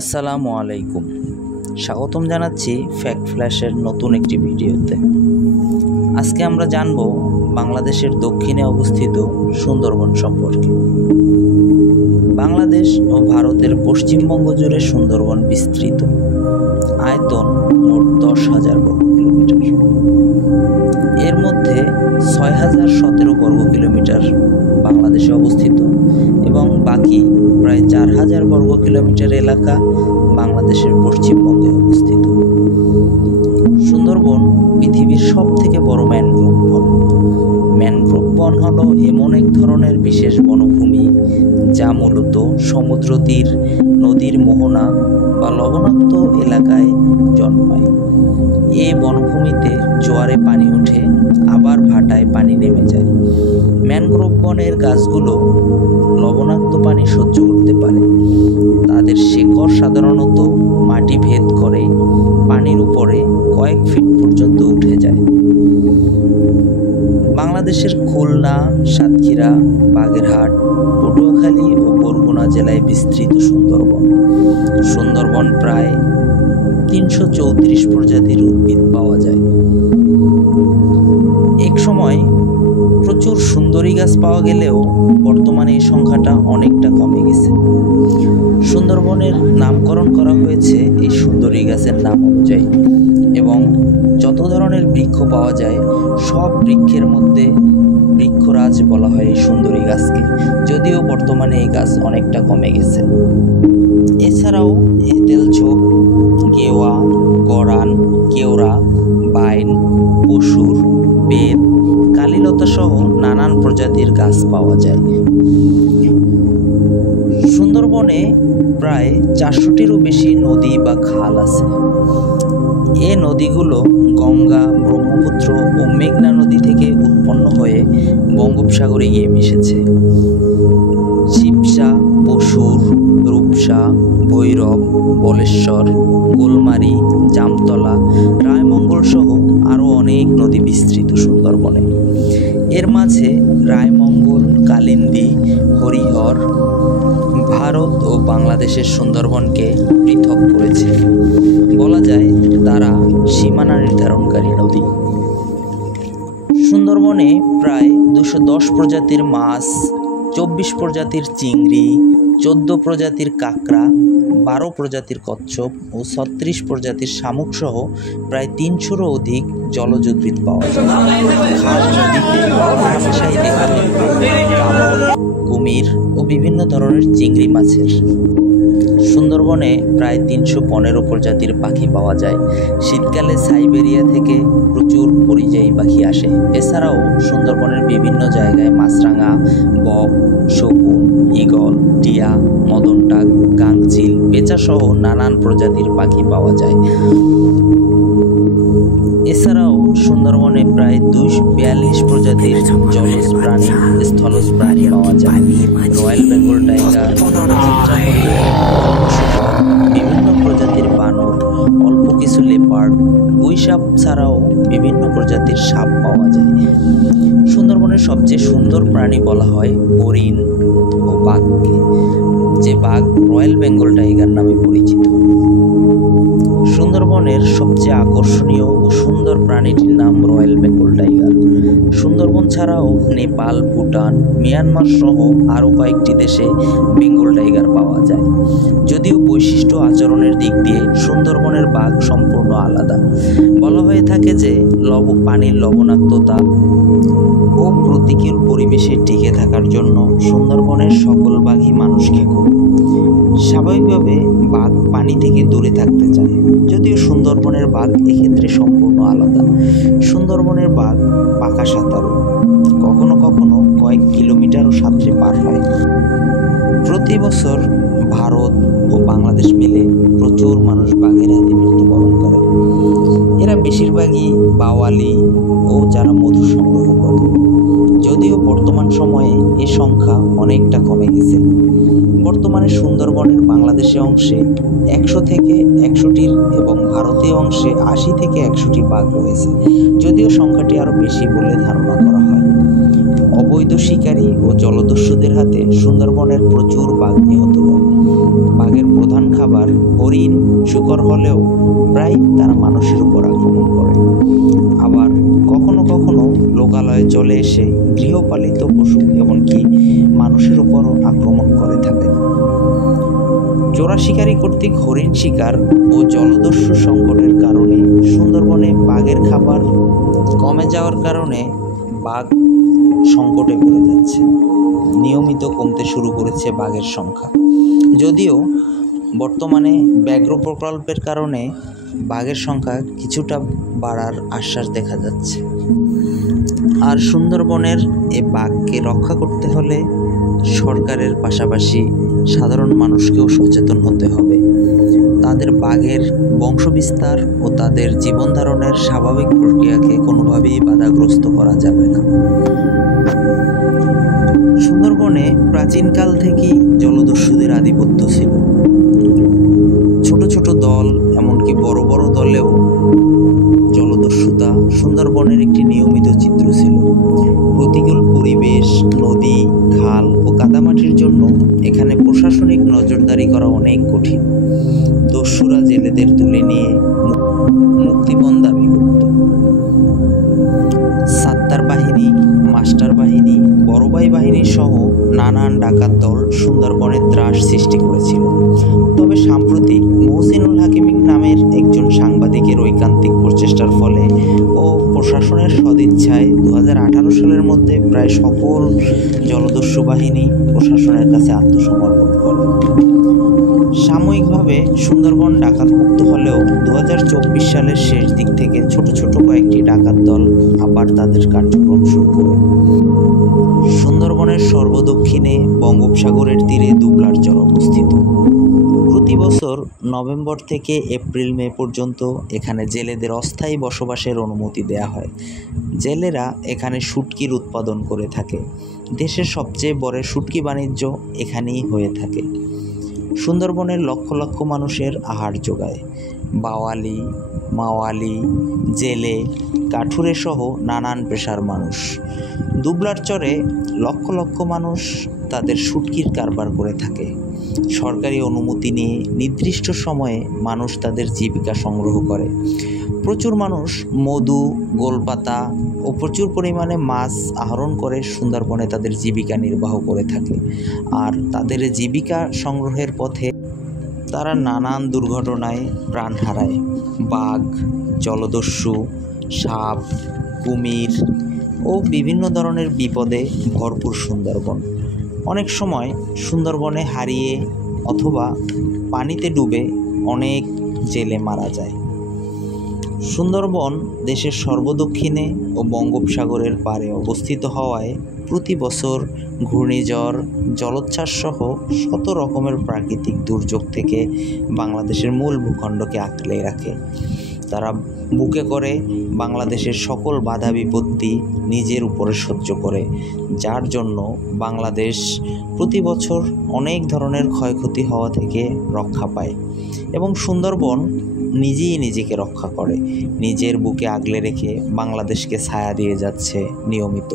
আসসালামু আলাইকুম। স্বাগতম জানাচ্ছি ফ্যাক্ট ফ্ল্যাশের নতুন একটি ভিডিওতে। আজকে আমরা জানব বাংলাদেশের দক্ষিণে অবস্থিত সুন্দরবন সম্পর্কে। বাংলাদেশ ও ভারতের পশ্চিমবঙ্গ জুড়ে সুন্দরবন বিস্তৃত। আয়তন মোট 10,000 বর্গ কিলোমিটার। এর মধ্যে 6,017 বর্গ কিলোমিটার বাংলাদেশে অবস্থিত এবং বাকি প্রায় 4,000 বর্গ কিলোমিটার এলাকা বাংলাদেশের পশ্চিমবঙ্গে অবস্থিত। সুন্দরবন পৃথিবীর সবথেকে বড় ম্যানগ্রোভ বন। ম্যানগ্রোভ বন হলো এমন এক ধরনের বিশেষ বনভূমি যা মূলত সমুদ্র তীর, নদীর মোহনা বা লবণাক্ত এলাকায় জন্মায়। এই বনভূমিতে জোয়ারে পানি ওঠে, আবার ভাটায় পানি নেমে যায়। ম্যানগ্রোভ বনের গাছগুলো লবণাক্ত পানি সহ্য করতে পারে। তাদের শিকড় সাধারণত মাটি ভেদ করে পানির উপরে কয়েক ফিট পর্যন্ত উঠে যায়। বাংলাদেশের খুলনা, সাতক্ষীরা, বাগেরহাট, পটুয়াখালী ও বরগুনা জেলায় বিস্তৃত সুন্দরবন। সুন্দরবন প্রায় 334 প্রজাতির উদ্ভিদ পাওয়া যায়। এক সময় প্রচুর সুন্দরী গাছ পাওয়া গেলেও বর্তমানে এই সংখ্যাটা অনেকটা কমে গেছে। সুন্দরবনের নামকরণ করা হয়েছে এই সুন্দরী গাছের নাম অনুযায়ী এবং যত ধরনের বৃক্ষ পাওয়া যায় সব বৃক্ষের মধ্যে বৃক্ষরাজ বলা হয় এই সুন্দরী গাছকে, যদিও বর্তমানে এই গাছ অনেকটা কমে গেছে। এছাড়াও তেলঝোপ, গেওয়া, গরান, কেওড়া, বাইন, পশুর, বেত, কালীলতা সহ নানান প্রজাতির গাছ পাওয়া যায়। সুন্দরবনে প্রায় 400টিরও বেশি নদী বা খাল আছে। এ নদীগুলো গঙ্গা, ব্রহ্মপুত্র ও মেঘনা নদী থেকে উৎপন্ন হয়ে বঙ্গোপসাগরে গিয়ে মিশেছে। শিবসা, পশুর, রূপসা, ভৈরব, বলেশ্বর, গোলমারি, জামতলা, রায়মঙ্গল সহ আরও অনেক নদী বিস্তৃত সুন্দরবনে। এর মাঝে রায়মঙ্গল, কালিন্দী, হরিহর ভারত ও বাংলাদেশের সুন্দরবনকে পৃথক করেছে। বলা যায় তারা সীমানা নির্ধারণকারী নদী। সুন্দরবনে প্রায় 210 প্রজাতির মাছ, 24 প্রজাতির চিংড়ি, 14 প্রজাতির কাঁকড়া, 12 প্রজাতির কচ্ছপ ও 36 প্রজাতির শামুক সহ প্রায় 300-রও অধিক জলজ উদ্ভিদ পাওয়া যায়। খাল, নদীতে হামেশাই দেখা মিলবে কামড়, কুমির ও বিভিন্ন ধরনের চিংড়ি মাছের। সুন্দরবনে প্রায় 315 প্রজাতির পাখি পাওয়া যায়। শীতকালে সাইবেরিয়া থেকে প্রচুর পরিযায়ী পাখি আসে। এছাড়াও সুন্দরবনের বিভিন্ন জায়গায় মাছরাঙা, বক, শকুন, ঈগল, টিয়া, মদনটাক, গাংচিল, পেঁচা সহ নানান প্রজাতির পাখি পাওয়া যায়। এছাড়াও সুন্দরবনে প্রায় 242 প্রজাতির জলজ প্রাণী, স্থলজ প্রাণী পাওয়া যায়। রয়্যাল বেঙ্গল টাইগার, বিভিন্ন প্রজাতির বানর, অল্প কিছু লেপার্ড, গুইসাপ ছাড়াও বিভিন্ন প্রজাতির সাপ পাওয়া যায়। সুন্দরবনের সবচেয়ে সুন্দর প্রাণী বলা হয় হরিণ ও বাঘকে, যে বাঘ রয়্যাল বেঙ্গল টাইগার নামে পরিচিত। সুন্দরবনের সবচেয়ে আকর্ষণীয় ও সুন্দর প্রাণীটির নাম রয়্যাল বেঙ্গল টাইগার। সুন্দরবন ছাড়াও নেপাল, ভুটান, মিয়ানমার সহ আরও কয়েকটি দেশে বেঙ্গল টাইগার পাওয়া যায়। যদিও বৈশিষ্ট্য আচরণের দিক দিয়ে সুন্দরবনের বাঘ সম্পূর্ণ আলাদা। বলা হয়ে থাকে যে পানির লবণাক্ততা ও প্রতিকূল পরিবেশে টিকে থাকার জন্য সুন্দরবনের সকল বাঘই মানুষ খেকো। স্বাভাবিকভাবে বাঘ পানি থেকে দূরে থাকতে চায়, যদিও সুন্দরবনের বাঘ এক্ষেত্রে সম্পূর্ণ আলাদা। সুন্দরবনের বাঘ পাকা সাঁতারু, কখনো কখনো কয়েক কিলোমিটারও সাঁতরে পার হয়। প্রতি বছর ভারত ও বাংলাদেশ মিলে প্রচুর মানুষ বাঘের হাতে মৃত্যুবরণ করে। এরা বেশিরভাগই বাওয়ালি ও যারা মধু সংগ্রহ করে। যদিও বর্তমান সময়ে এ সংখ্যা অনেকটা কমে গেছে। বর্তমানে সুন্দরবনের বাংলাদেশি অংশে 100 থেকে 100টির এবং ভারতীয় অংশে 80 থেকে 100টি বাঘ রয়েছে, যদিও সংখ্যাটি আরও বেশি বলে ধারণা করা হয়। অবৈধ শিকারী ও জলদস্যুদের হাতে সুন্দরবনের প্রচুর বাঘ নিহত হয়। বাঘের প্রধান খাবার হরিণ শূকর হলেও প্রায় তারা মানুষের উপর আক্রমণ করে। আবার কখনো কখনো লোকালয়ে চলে এসে গৃহপালিত পশু এমনকি মানুষের উপরও আক্রমণ করে থাকে। চোরা শিকারী কর্তৃক হরিণ শিকার ও জলদস্যু সংকটের কারণে সুন্দরবনে বাঘের খাবার কমে যাওয়ার কারণে বাঘ সংকটে পড়ে যাচ্ছে। নিয়মিত কমতে শুরু করেছে বাঘের সংখ্যা। যদিও বর্তমানে ব্যাঘ্র প্রকল্পের কারণে বাঘের সংখ্যা কিছুটা বাড়ার আশ্বাস দেখা যাচ্ছে। আর সুন্দরবনের এ বাঘকে রক্ষা করতে হলে সরকারের পাশাপাশি সাধারণ মানুষকেও সচেতন হতে হবে। তাদের বাঘের বংশবিস্তার ও তাদের জীবন ধারণের স্বাভাবিক প্রক্রিয়াকে কোনোভাবেই বাধাগ্রস্ত করা যাবে না। সুন্দরবনে প্রাচীনকাল থেকেই জলদস্যুদের আধিপত্য ছিল। ছোট ছোট দল এমনকি বড় বড় দলেও জলদস্যুতা সুন্দরবনের একটি নিয়মিত চিত্র ছিল। প্রতিকূল পরিবেশ, নদী, খাল ও কাদামাটির জন্য এখানে প্রশাসনিক নজরদারি করা অনেক কঠিন। দস্যুরা জেলেদের তুলে নিয়ে মুক্তিপণ দাবি করত। সাত্তার বাহিনী, মাস্টার বাহিনী, বড়বাই বাহিনী সহ নানান ডাকাত দল সুন্দরবনে ত্রাস সৃষ্টি করেছিল। তবে সাম্প্রতিক মহসিনুল হাকিম নামের একজন সাংবাদিকের ঐকান্তিক প্রচেষ্টার ফলে ও প্রশাসনের সদিচ্ছায় 2018 সালের মধ্যে প্রায় সকল জলদস্যু বাহিনী প্রশাসনের কাছে আত্মসমর্পণ করে। সাময়িকভাবে সুন্দরবন ডাকাতমুক্ত হলেও 2024 সালের শেষ দিক থেকে ছোট ছোট কয়েকটি ডাকাত দল আবার তাদের কার্যক্রম শুরু করে। সুন্দরবনের সর্বদক্ষিণে বঙ্গোপসাগরের তীরে দুবলার চর অবস্থিত। প্রতি বছর নভেম্বর থেকে এপ্রিল মে পর্যন্ত এখানে জেলেদের অস্থায়ী বসবাসের অনুমতি দেয়া হয়। জেলেরা এখানে শুটকির উৎপাদন করে থাকে। দেশের সবচেয়ে বড় শুটকি বাণিজ্য এখানেই হয়ে থাকে। সুন্দরবনের লক্ষ লক্ষ মানুষের আহার যোগায়। বাওয়ালি, মাওয়ালি, জেলে, কাঠুরে সহ নানান পেশার মানুষ। দুবলার চরে লক্ষ লক্ষ মানুষ তাদের শুটকির কারবার করে থাকে। সরকারি অনুমতি নিয়ে নির্দিষ্ট সময়ে মানুষ তাদের জীবিকা সংগ্রহ করে। প্রচুর মানুষ মধু, গোলপাতা ও প্রচুর পরিমাণে মাছ আহরণ করে সুন্দরবনে তাদের জীবিকা নির্বাহ করে থাকে। আর তাদের জীবিকা সংগ্রহের পথে তারা নানান দুর্ঘটনায় প্রাণ হারায়। বাঘ, জলদস্যু, সাপ, কুমির ও বিভিন্ন ধরনের বিপদে ভরপুর সুন্দরবন। অনেক সময় সুন্দরবনে হারিয়ে অথবা পানিতে ডুবে অনেক জেলে মারা যায়। সুন্দরবন দেশের সর্বদক্ষিণে ও বঙ্গোপসাগরের পাড়ে অবস্থিত হওয়ায় প্রতি বছর ঘূর্ণিঝড়, জলোচ্ছ্বাস সহ শত রকমের প্রাকৃতিক দুর্যোগ থেকে বাংলাদেশের মূল ভূখণ্ডকে আঁকড়ে রাখে। তারা বুকে করে বাংলাদেশের সকল বাধা বিপত্তি নিজের উপরে সহ্য করে, যার জন্য বাংলাদেশ প্রতি বছর অনেক ধরনের ক্ষয়ক্ষতি হওয়া থেকে রক্ষা পায় এবং সুন্দরবন নিজেই নিজেকে রক্ষা করে, নিজের বুকে আগলে রেখে বাংলাদেশকে ছায়া দিয়ে যাচ্ছে নিয়মিত।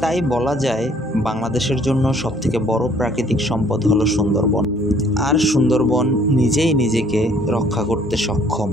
তাই বলা যায় বাংলাদেশের জন্য সবথেকে বড় প্রাকৃতিক সম্পদ হলো সুন্দরবন, আর সুন্দরবন নিজেই নিজেকে রক্ষা করতে সক্ষম।